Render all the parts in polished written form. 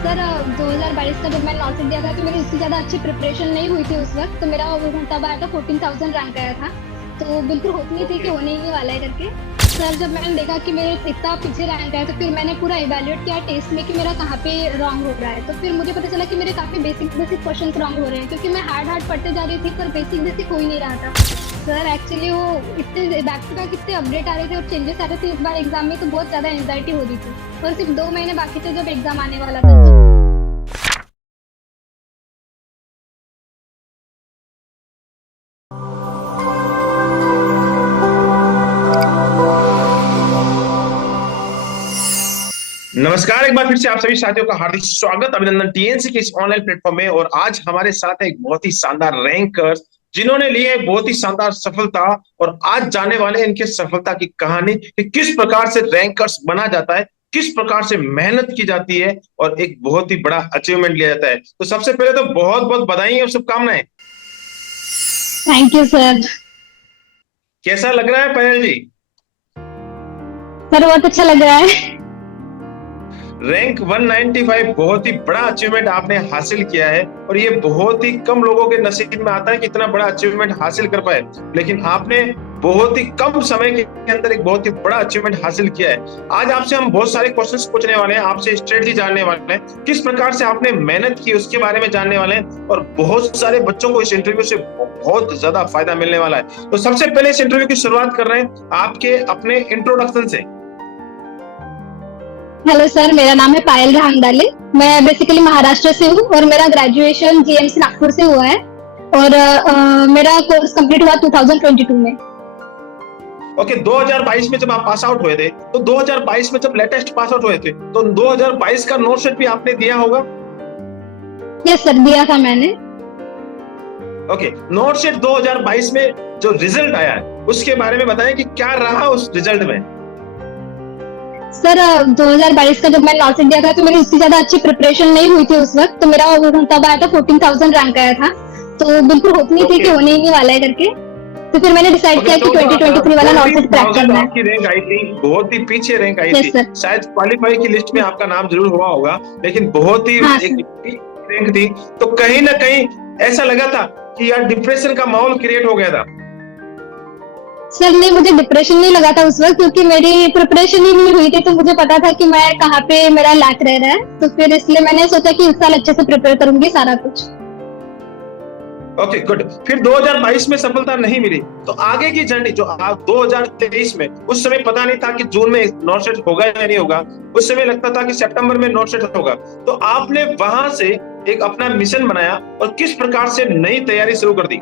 Sir 2022 का जब मैंने नॉट दिया था तो मेरी उससे ज़्यादा अच्छी प्रिपरेशन नहीं हुई थी उस वक्त। तो मेरा वो तब आया था 14,000 रैंक आया था। तो बिल्कुल होप नहीं थी कि होने ही वाला है करके। सर जब मैंने देखा कि मेरे इतना पीछे रैंक आया तो फिर मैंने पूरा इवेल्युएट किया टेस्ट में कि मेरा कहाँ पे रॉन्ग हो रहा है। तो फिर मुझे पता चला कि मेरे काफ़ी बेसिक बेसिक क्वेश्चन रॉन्ग हो रहे हैं, क्योंकि मैं हार्ड पढ़ते जा रही थी पर बेसिक बेसिक हो ही नहीं रहा था। सर एक्चुअली वो इतने बैक टू बैक इतने अपडेट आ रहे थे और चेंजेस आ रहे थे इस बार एग्जाम में, तो बहुत ज़्यादा एंजाइटी हो रही थी। और सिर्फ 2 महीने बाकी थे जब एग्जाम आने वाला था। नमस्कार, एक बार फिर से आप सभी साथियों का हार्दिक स्वागत, अभिनंदन टीएनसी के इस ऑनलाइन प्लेटफॉर्म में। और आज हमारे साथ है एक बहुत ही शानदार रैंकर्स जिन्होंने ली है बहुत ही शानदार सफलता। और आज जानने वाले हैं इनके सफलता की कहानी कि किस प्रकार से रैंकर्स बना जाता है, किस प्रकार से मेहनत की जाती है और एक बहुत ही बड़ा अचीवमेंट लिया जाता है। तो सबसे पहले तो बहुत बहुत बधाई और शुभकामनाएं। Thank you sir. कैसा लग रहा है पायल जी? सर बहुत अच्छा लग रहा है। रैंक 195 बहुत ही बड़ा अचीवमेंट आपने हासिल किया है और ये बहुत ही कम लोगों के नसीब में आता है कि इतना बड़ा अचीवमेंट हासिल कर पाए। लेकिन आपने बहुत ही कम समय के अंदर एक बहुत ही बड़ा अचीवमेंट हासिल किया है। आज आपसे हम बहुत सारे क्वेश्चंस पूछने वाले हैं, आपसे स्ट्रेटजी जानने वाले हैं, किस प्रकार से आपने मेहनत की उसके बारे में जानने वाले हैं। और बहुत सारे बच्चों को इस इंटरव्यू से बहुत ज्यादा फायदा मिलने वाला है। तो सबसे पहले इस इंटरव्यू की शुरुआत कर रहे हैं आपके अपने इंट्रोडक्शन से। हेलो सर, मेरा नाम है पायल रांगडाले। मैं बेसिकली महाराष्ट्र से हूँ और मेरा ग्रेजुएशन जीएमसी नागपुर से हुआ है। और मेरा कोर्स कंप्लीट हुआ 2022 में। ओके, 2022 में जब आप पास आउट हुए थे, तो 2022 में जब लेटेस्ट पास आउट हुए थे तो 2022 का नोट सेट भी आपने दिया होगा। यस सर, दिया था मैंने। ओके, नोट सेट 2022 में जो रिजल्ट आया है उसके बारे में बताएं कि क्या रहा उस रिजल्ट में। सर 2022 का जब मैंने नॉट दिया था तो मेरी उससे ज्यादा अच्छी प्रिपरेशन नहीं हुई थी उस वक्त। तो मेरा वो तब आया था 14,000 रैंक आया था। तो बिल्कुल होप नहीं थी कि होने ही नहीं वाला है करके। तो फिर मैंने डिसाइड किया कि 2023 वाला नॉट सेट क्रैक करना है। आपकी रैंक आई थी, बहुत ही पीछे रैंक आई यस थी। सर। शायद क्वालिफाई की लिस्ट में आपका नाम जरूर हुआ होगा, लेकिन बहुत ही हाँ एक सर। रैंक थी। तो कहीं ना कहीं ऐसा लगा था कि यार डिप्रेशन का माहौल क्रिएट हो गया था। सर नहीं, मुझे डिप्रेशन नहीं लगा था उस वक्त, क्योंकि मेरी प्रिपरेशन ही नहीं हुई थी। तो मुझे पता था कि मैं कहाँ पे मेरा लैक रह रहा है। तो फिर इसलिए मैंने सोचा कि इस साल अच्छे से प्रिपेयर करूंगी सारा कुछ। Okay good. फिर 2022 में सफलता नहीं मिली तो आगे की जर्नी जो आप 2023 में, उस समय पता नहीं था कि जून में नोट सेट होगा या नहीं होगा। उस समय लगता था कि सितंबर में नोट सेट होगा। तो आपने वहां से एक अपना मिशन बनाया और किस प्रकार से नई तैयारी शुरू कर दी।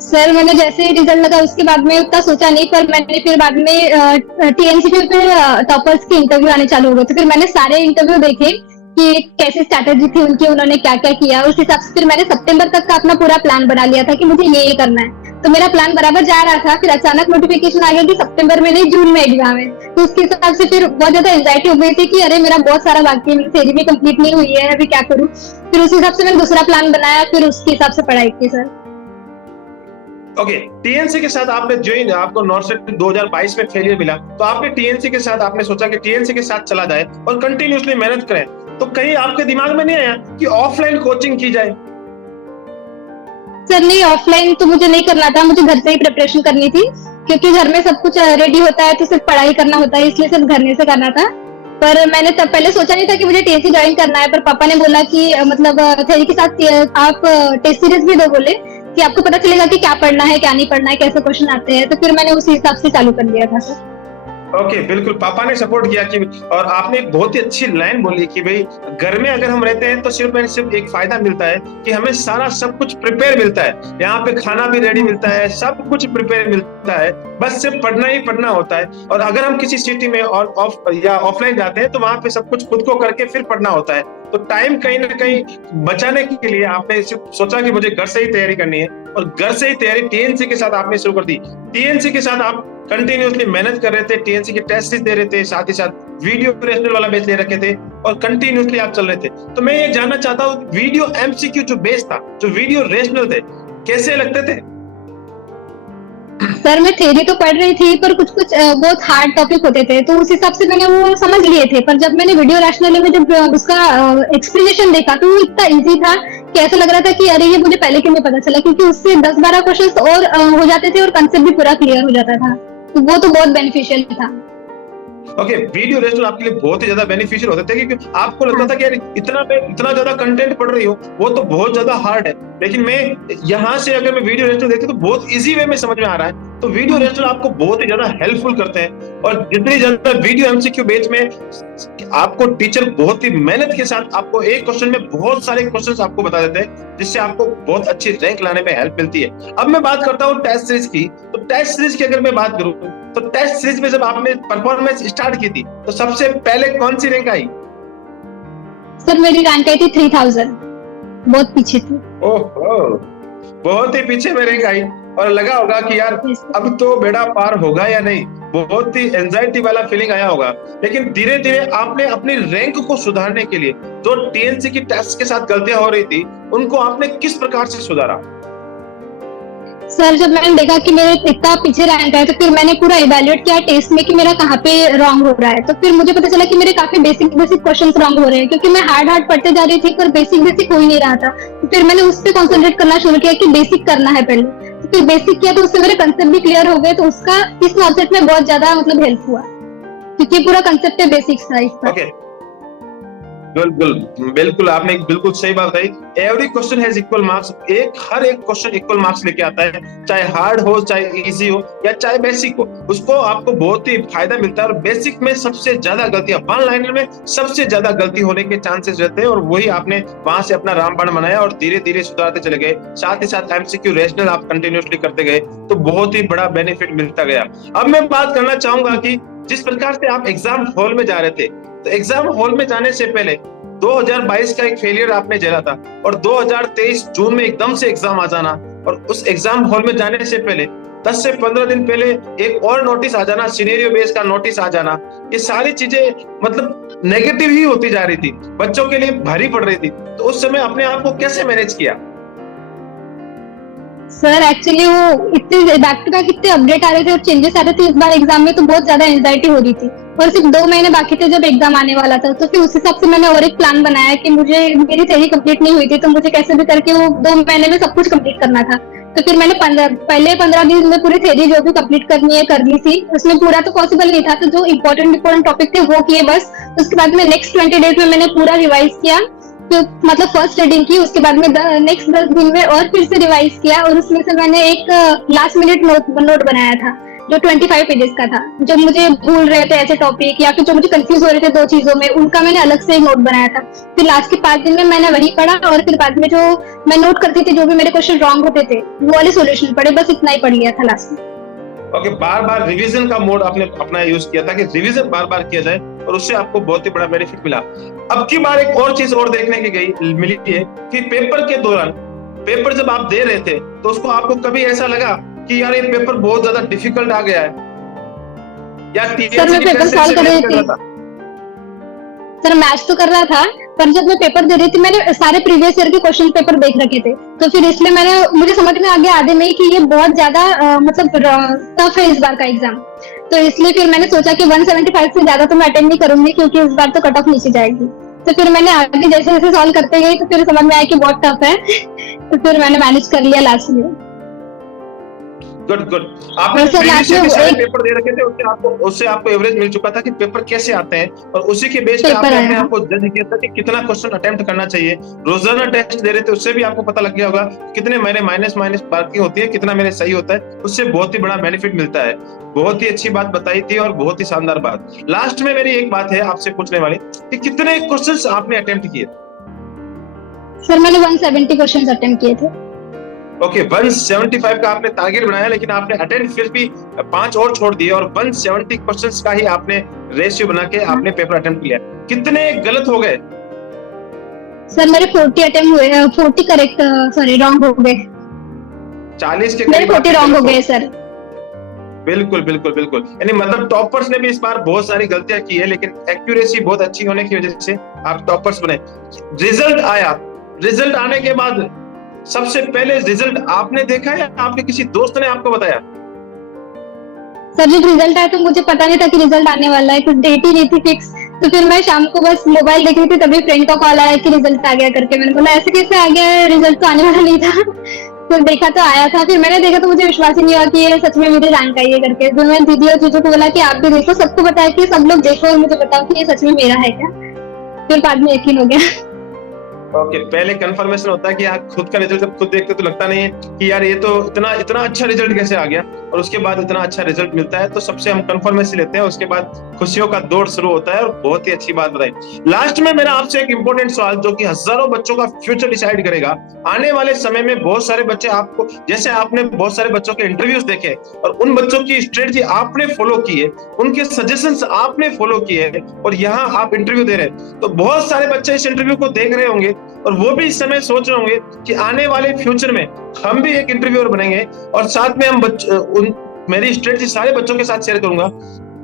सर मैंने जैसे ही रिजल्ट लगा उसके बाद में उतना सोचा नहीं, पर मैंने फिर बाद में टीएनसी पे फिर टॉपर्स के इंटरव्यू आने चालू हो गए। तो फिर मैंने सारे इंटरव्यू देखे कि कैसी स्ट्रैटेजी थी उनकी, उन्होंने क्या क्या किया। उस हिसाब से फिर मैंने सितंबर तक का अपना पूरा प्लान बना लिया था कि मुझे ये करना है। तो मेरा प्लान बराबर जा रहा था। फिर अचानक नोटिफिकेशन आ गया कि सितंबर में नहीं जून में एग्जाम है। तो उसके हिसाब से फिर बहुत ज्यादा एंजाइटी हो गई थी कि अरे मेरा बहुत सारा बाकी है, मेरी थ्योरी भी कंप्लीट नहीं हुई है, अभी क्या करूँ। फिर उस हिसाब से मैंने दूसरा प्लान बनाया, फिर उसके हिसाब से पढ़ाई की सर। ओके, टीएनसी के साथ आपने ज्वाइन, आपको नॉट सेट 2022 में फेलियर मिला तो आपने टीएनसी के साथ आपने सोचा कि टीएनसी के साथ चला जाए और कंटिन्यूअसली मेहनत करें। तो कहीं आपके दिमाग में नहीं आया कि ऑफलाइन कोचिंग की जाए। सर नहीं, ऑफलाइन तो मुझे नहीं करना था, मुझे घर से ही प्रिपरेशन करनी थी। क्योंकि घर में सब कुछ रेडी होता है तो सिर्फ पढ़ाई करना होता है, इसलिए सिर्फ घर में से करना था। पर मैंने तब पहले सोचा नहीं था कि मुझे टीएससी ज्वाइन करना है। पर पापा ने बोला कि मतलब थ्योरी के साथ आप टेस्ट सीरीज भी दो, बोले कि आपको पता चलेगा कि क्या पढ़ना है क्या नहीं पढ़ना है, कैसे क्वेश्चन आते हैं। तो फिर मैंने उसी हिसाब से चालू कर दिया था सर। ओके बिल्कुल, पापा ने सपोर्ट किया कि, और आपने एक बहुत ही अच्छी लाइन बोली कि भाई घर में अगर हम रहते हैं तो सिर्फ एंड सिर्फ एक फायदा मिलता है कि हमें सारा सब कुछ प्रिपेयर मिलता है। यहाँ पे खाना भी रेडी मिलता है, सब कुछ प्रिपेयर मिलता है, बस सिर्फ पढ़ना ही पढ़ना होता है। और अगर हम किसी सिटी में और ऑफ या ऑफलाइन जाते हैं तो वहां पे सब कुछ खुद को करके फिर पढ़ना होता है। तो टाइम कहीं ना कहीं बचाने के लिए आपने सिर्फ सोचा कि मुझे घर से ही तैयारी करनी है और घर से ही तैयारी टीएनसी के साथ आपने शुरू कर दी। टीएनसी के साथ आप कंटिन्यूअसली मेहनत कर रहे थे, टीएनसी के टेस्ट दे रहे थे, साथ ही साथ वीडियो रेशनल वाला बेच ले रखे थे और कंटिन्यूअसली आप चल रहे थे। तो मैं ये जानना चाहता हूँ, वीडियो एमसीक्यू जो बेस था, जो वीडियो रेशनल थे, कैसे लगते थे? सर मैं थ्योरी तो पढ़ रही थी, पर कुछ कुछ बहुत हार्ड टॉपिक होते थे, तो उस हिसाब से मैंने वो समझ लिए थे। पर जब मैंने वीडियो रैशनली में जब उसका एक्सप्लेनेशन देखा तो वो इतना इजी था कि ऐसा लग रहा था कि अरे ये मुझे पहले क्यों नहीं पता चला, क्योंकि उससे 10-12 क्वेश्चंस और हो जाते थे और कंसेप्ट भी पूरा क्लियर हो जाता था। तो वो तो बहुत बेनिफिशियल था। ओके, वीडियो लेक्चर आपके लिए बहुत ही ज्यादा बेनिफिशियल होते थे, क्योंकि आपको लगता था कि यार इतना ज्यादा कंटेंट पढ़ रही हो, वो तो बहुत ज्यादा हार्ड है। लेकिन मैं यहाँ से अगर मैं वीडियो लेक्चर देखती तो बहुत इजी वे में समझ में आ रहा है। तो वीडियो लेक्चर आपको बहुत ही ज्यादा हेल्पफुल करते हैं। और जितनी ज्यादा वीडियो एमसीक्यू बेस में आपको टीचर बहुत ही मेहनत के साथ आपको एक क्वेश्चन में बहुत सारे क्वेश्चन आपको बता देते हैं, जिससे आपको बहुत अच्छी रैंक लाने में हेल्प मिलती है। अब मैं बात करता हूँ टेस्ट सीरीज की। तो टेस्ट सीरीज की अगर मैं बात करूँ तो टेस्ट सीरीज में जब आपने परफॉर्मेंस स्टार्ट की थी तो सबसे पहले कौन सी रैंक आई? सर मेरी रैंक आई थी 3000, बहुत पीछे थी। ओहो, बहुत ही पीछे में रैंक आई और लगा होगा कि यार अब तो बेड़ा पार होगा या नहीं, बहुत ही एंजाइटी वाला फीलिंग आया होगा। लेकिन धीरे धीरे आपने अपनी रैंक को सुधारने के लिए जो टीएनसी की टेस्ट के साथ गलतियां हो रही थी उनको आपने किस प्रकार से सुधारा? सर जब मैंने देखा कि मेरे इतना पीछे रैंक है, तो फिर मैंने पूरा इवेल्युएट किया टेस्ट में कि मेरा कहाँ पे रॉन्ग हो रहा है। तो फिर मुझे पता चला कि मेरे काफी बेसिक क्वेश्चंस रॉन्ग हो रहे हैं, क्योंकि मैं हार्ड पढ़ते जा रही थी पर बेसिक हो ही नहीं रहा था। तो फिर मैंने उस पर कॉन्सेंट्रेट करना शुरू किया कि बेसिक करना है पहले। तो फिर बेसिक किया तो उससे मेरे कंसेप्ट भी क्लियर हो गए। तो उसका इस सब्जेक्ट में बहुत ज्यादा मतलब हेल्प हुआ, क्योंकि पूरा कंसेप्ट है बेसिक्स था इसका। ओके, बिल्कुल बिल्कुल, आपने बिल्कुल सही बात कही। Every question has equal marks. हर एक क्वेश्चन इक्वल मार्क्स लेके आता है, चाहे हार्ड हो, चाहे इजी हो, या चाहे बेसिक हो, उसको आपको बहुत ही फायदा मिलता है। और बेसिक में सबसे ज्यादा गलतियां, वन लाइनर में सबसे ज्यादा गलती होने के चांसेस रहते हैं, और वही आपने वहां से अपना रामबाण बनाया और धीरे धीरे सुधारते चले गए। साथ ही साथ एमसीक्यू रैशनल आप कंटिन्यूअसली करते गए, तो बहुत ही बड़ा बेनिफिट मिलता गया। अब मैं बात करना चाहूंगा कि जिस प्रकार से आप एग्जाम हॉल में जा रहे थे, तो एग्जाम हॉल में जाने से पहले 2022 का एक फेलियर आपने झेला था, और 2023 जून में एकदम से एग्जाम आ जाना, और उस एग्जाम हॉल में जाने से पहले 10 से 15 दिन पहले एक और नोटिस आ जाना, सिनेरियो बेस का नोटिस आ जाना, ये सारी चीजें मतलब नेगेटिव ही होती जा रही थी, बच्चों के लिए भारी पड़ रही थी। तो उस समय अपने आप को कैसे मैनेज किया? सर एक्चुअली वो इतने बैक टू बैक इतने अपडेट आ रहे थे और चेंजेस आ रहे थे इस बार एग्जाम में, तो बहुत ज्यादा एंजाइटी हो रही थी। और सिर्फ 2 महीने बाकी थे जब एग्जाम आने वाला था। तो फिर उस हिसाब से मैंने और एक प्लान बनाया कि मेरी थ्योरी कंप्लीट नहीं हुई थी, तो मुझे कैसे भी करके वो 2 महीने में सब कुछ कंप्लीट करना था। तो फिर मैंने पहले 15 दिन में पूरी थ्योरी जो भी कंप्लीट करनी है कर ली थी। उसमें पूरा तो पॉसिबल नहीं था, तो जो इम्पोर्टेंट टॉपिक थे वो किए बस। उसके बाद में नेक्स्ट 20 डेज में मैंने पूरा रिवाइज किया। तो मतलब फर्स्ट रीडिंग की, उसके बाद में नेक्स्ट 10 दिन में और फिर से रिवाइज किया। और उसमें से मैंने एक लास्ट मिनट नोट बनाया था जो 25 पेजेस का था। जो मुझे भूल रहे थे ऐसे टॉपिक, या फिर जो मुझे कंफ्यूज हो रहे थे 2 चीजों में, उनका मैंने अलग से एक नोट बनाया था। फिर लास्ट के 5 दिन में मैंने वही पढ़ा, और फिर बाद में जो मैं नोट करती थी जो भी मेरे क्वेश्चन रॉन्ग होते थे वो वाले सोल्यूशन पढ़े। बस इतना ही पढ़ लिया था लास्ट में। ओके, बार बार रिवीजन का मोड आपने अपना यूज किया था कि रिवीजन बार बार किया जाए, और उससे आपको बहुत ही बड़ा बेनिफिट मिला। अब की बार एक और चीज और देखने की मिली है कि पेपर के दौरान, पेपर जब आप दे रहे थे तो उसको आपको कभी ऐसा लगा कि यार ये पेपर बहुत ज्यादा डिफिकल्ट आ गया है, या सर मैं पेपर सॉल्व कर रही थी। सर मैच तो कर रहा था, पर जब मैं पेपर दे रही थी मैंने सारे प्रीवियस ईयर के क्वेश्चन पेपर देख रखे थे। तो फिर इसलिए मुझे समझ में आ गया आधे में कि ये बहुत ज्यादा मतलब टफ है इस बार का एग्जाम। तो इसलिए फिर मैंने सोचा कि 175 से ज्यादा तो मैं अटेंड नहीं करूंगी, क्योंकि इस बार तो कट ऑफ नीचे जाएगी। तो फिर मैंने आगे जैसे जैसे सॉल्व करते गई तो फिर समझ में आया कि बहुत टफ है। तो फिर मैंने मैनेज कर लिया लास्ट में। Good good. आपने प्रीवियस ईयर के सारे पेपर दे रखे थे, उससे आपको एवरेज मिल चुका था कि पेपर कैसे आते हैं, और उसी के बेस पे आपने अपने आप को जज किया था कि कितना क्वेश्चन अटेम्प्ट करना चाहिए। रोजाना टेस्ट दे रहे थे, उससे भी आपको पता लग गया होगा कितने मेरे माइनस मार्किंग होती है, कितना मेरे सही होता है, उससे बहुत ही बड़ा बेनिफिट मिलता है। बहुत ही अच्छी बात बताई थी और बहुत ही शानदार बात। लास्ट में मेरी एक बात है आपसे पूछने वाली कि कितने क्वेश्चंस आपने अटेम्प्ट किए? सर मैंने 170 क्वेश्चंस अटेम्प्ट किए थे। ओके, 175 का आपने टारगेट बनाया, लेकिन आपने अटेम्प्ट फिर भी 5 और छोड़ दिए, और 170 क्वेश्चंस का ही आपने रेशियो बना के आपने पेपर अटेम्प्ट किया। कितने गलत हो गए? सर मेरे 40 अटेम्प्ट हुए, 40 करेक्ट सॉरी रॉन्ग हो गए। 40 के मेरे 40 रॉन्ग हो गए सर। बिल्कुल बिल्कुल बिल्कुल, यानी मतलब टॉपर्स ने भी इस बार बहुत सारी गलतियां की है, लेकिन एक्यूरेसी बहुत अच्छी होने की वजह से आप टॉपर्स बने। रिजल्ट आया, रिजल्ट आने के बाद सबसे पहले रिजल्ट आपने देखा या आपके किसी दोस्त ने आपको बताया? सर जब रिजल्ट आया तो मुझे पता नहीं था कि रिजल्ट आने वाला है, कुछ डेट ही नहीं थी फिक्स। तो फिर मैं शाम को बस मोबाइल देख रही थी, तभी फ्रेंड का कॉल आया कि रिजल्ट आ गया करके। मैंने बोला ऐसे कैसे आ गया है, रिजल्ट तो आने वाला नहीं था। फिर देखा तो आया था। फिर मैंने देखा तो मुझे विश्वास ही नहीं हुआ कि ये सच में मेरी रैंक आई है करके। फिर मैंने दीदी और जीजू को बोला कि आप भी देखो, सबको बताया कि सब लोग देखो और मुझे बताओ कि ये सच में मेरा है क्या। फिर बाद में यकीन हो गया। ओके, पहले कंफर्मेशन होता है कि आप खुद का रिजल्ट जब खुद देखते तो लगता नहीं है कि यार ये तो इतना इतना अच्छा रिजल्ट कैसे आ गया, और उसके बाद इतना अच्छा रिजल्ट मिलता है तो सबसे हम कंफर्मेशन लेते हैं, उसके बाद खुशियों का दौर शुरू होता है। और बहुत ही अच्छी बात बताई। लास्ट में मेरा आपसे एक इंपॉर्टेंट सवाल जो कि हजारों बच्चों का फ्यूचर डिसाइड करेगा। आने वाले समय में बहुत सारे बच्चे आपको, जैसे आपने बहुत सारे बच्चों के इंटरव्यूज देखे और उन बच्चों की स्ट्रेटजी आपने फॉलो की है, उनके सजेशंस आपने फॉलो किए हैं और यहाँ आप इंटरव्यू दे रहे हैं, तो बहुत सारे बच्चे इस इंटरव्यू को देख रहे होंगे और वो भी इस समय सोच रहे होंगे कि आने वाले फ्यूचर में हम भी एक इंटरव्यूअर बनेंगे और साथ में हम मेरी स्ट्रेटजी सारे बच्चों के साथ शेयर करूंगा।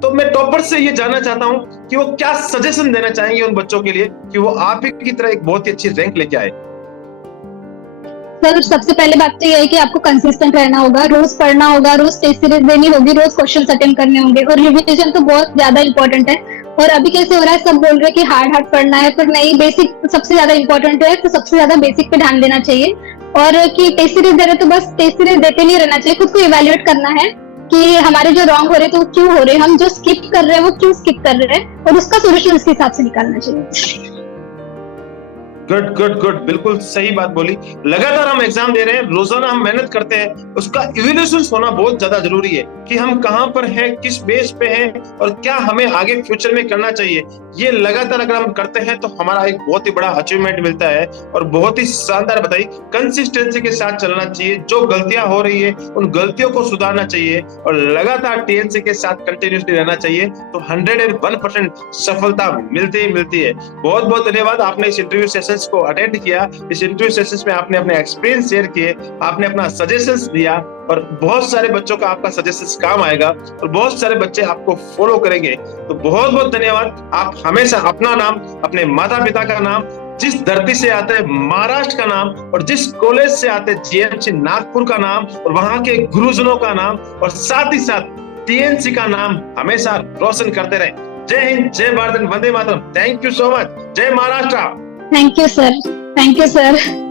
तो मैं टॉपर से ये जानना चाहता हूँ कि वो क्या सजेशन देना चाहेंगे उन बच्चों के लिए कि वो आप ही की तरह एक बहुत ही अच्छी रैंक लेके आए। सर सबसे पहले बात तो ये है कि आपको कंसिस्टेंट रहना होगा, रोज पढ़ना होगा, रोज टेस्ट सीरीज देनी होगी, रोज क्वेश्चन अटेंड करने होंगे और रिवीजन तो बहुत ज्यादा इंपॉर्टेंट है। और अभी कैसे हो रहा है, सब बोल रहे हैं कि हार्ड पढ़ना है, पर नहीं, बेसिक सबसे ज्यादा इंपॉर्टेंट है, तो सबसे ज्यादा बेसिक पे ध्यान देना चाहिए। और कि टेस्ट सीरीज दे रहे तो बस टेस्ट सीरीज देते नहीं रहना चाहिए, खुद को इवेल्युएट करना है कि हमारे जो रॉन्ग हो रहे तो क्यों हो रहे, हम जो स्किप कर रहे हैं वो क्यों स्किप कर रहे हैं, और उसका सोल्यूशन उसके हिसाब से निकालना चाहिए। गुड गुड गुड, बिल्कुल सही बात बोली। लगातार हम एग्जाम दे रहे हैं, रोजाना हम मेहनत करते हैं, उसका इवैल्यूएशन होना बहुत ज्यादा जरूरी है कि हम कहां पर हैं, किस बेस पे हैं और क्या हमें आगे फ्यूचर में करना चाहिए। ये लगातार अगर हम करते हैं तो हमारा एक बहुत ही बड़ा अचीवमेंट मिलता है। और बहुत ही शानदार बताई, कंसिस्टेंसी के साथ चलना चाहिए, जो गलतियां हो रही है उन गलतियों को सुधारना चाहिए और लगातार टीएनसी के साथ कंटिन्यूसली रहना चाहिए, तो 101% सफलता मिलती ही मिलती है। बहुत बहुत धन्यवाद, आपने इस इंटरव्यू सेशन को अटेंड किया। इस इंटरव्यू सेशंस में आपने अपने एक्सपीरियंस शेयर किए, आपने अपना सजेशंस दिया और बहुत सारे बच्चों का आपका सजेशंस काम आएगा और बहुत सारे बच्चे आपको फॉलो करेंगे। तो बहुत बहुत धन्यवाद। आप हमेशा अपना नाम, अपने माता पिता का नाम, जिस धरती से आते हैं महाराष्ट्र का नाम और जिस कॉलेज से आते हैं जीएमसी नागपुर का नाम और वहां के गुरुजनों का नाम और साथ ही साथ टीएनसी का नाम हमेशा रोशन करते रहे। जय हिंद, जय भारत, वंदे मातरम। Thank you so much. जय Maharashtra. Thank you sir, thank you sir.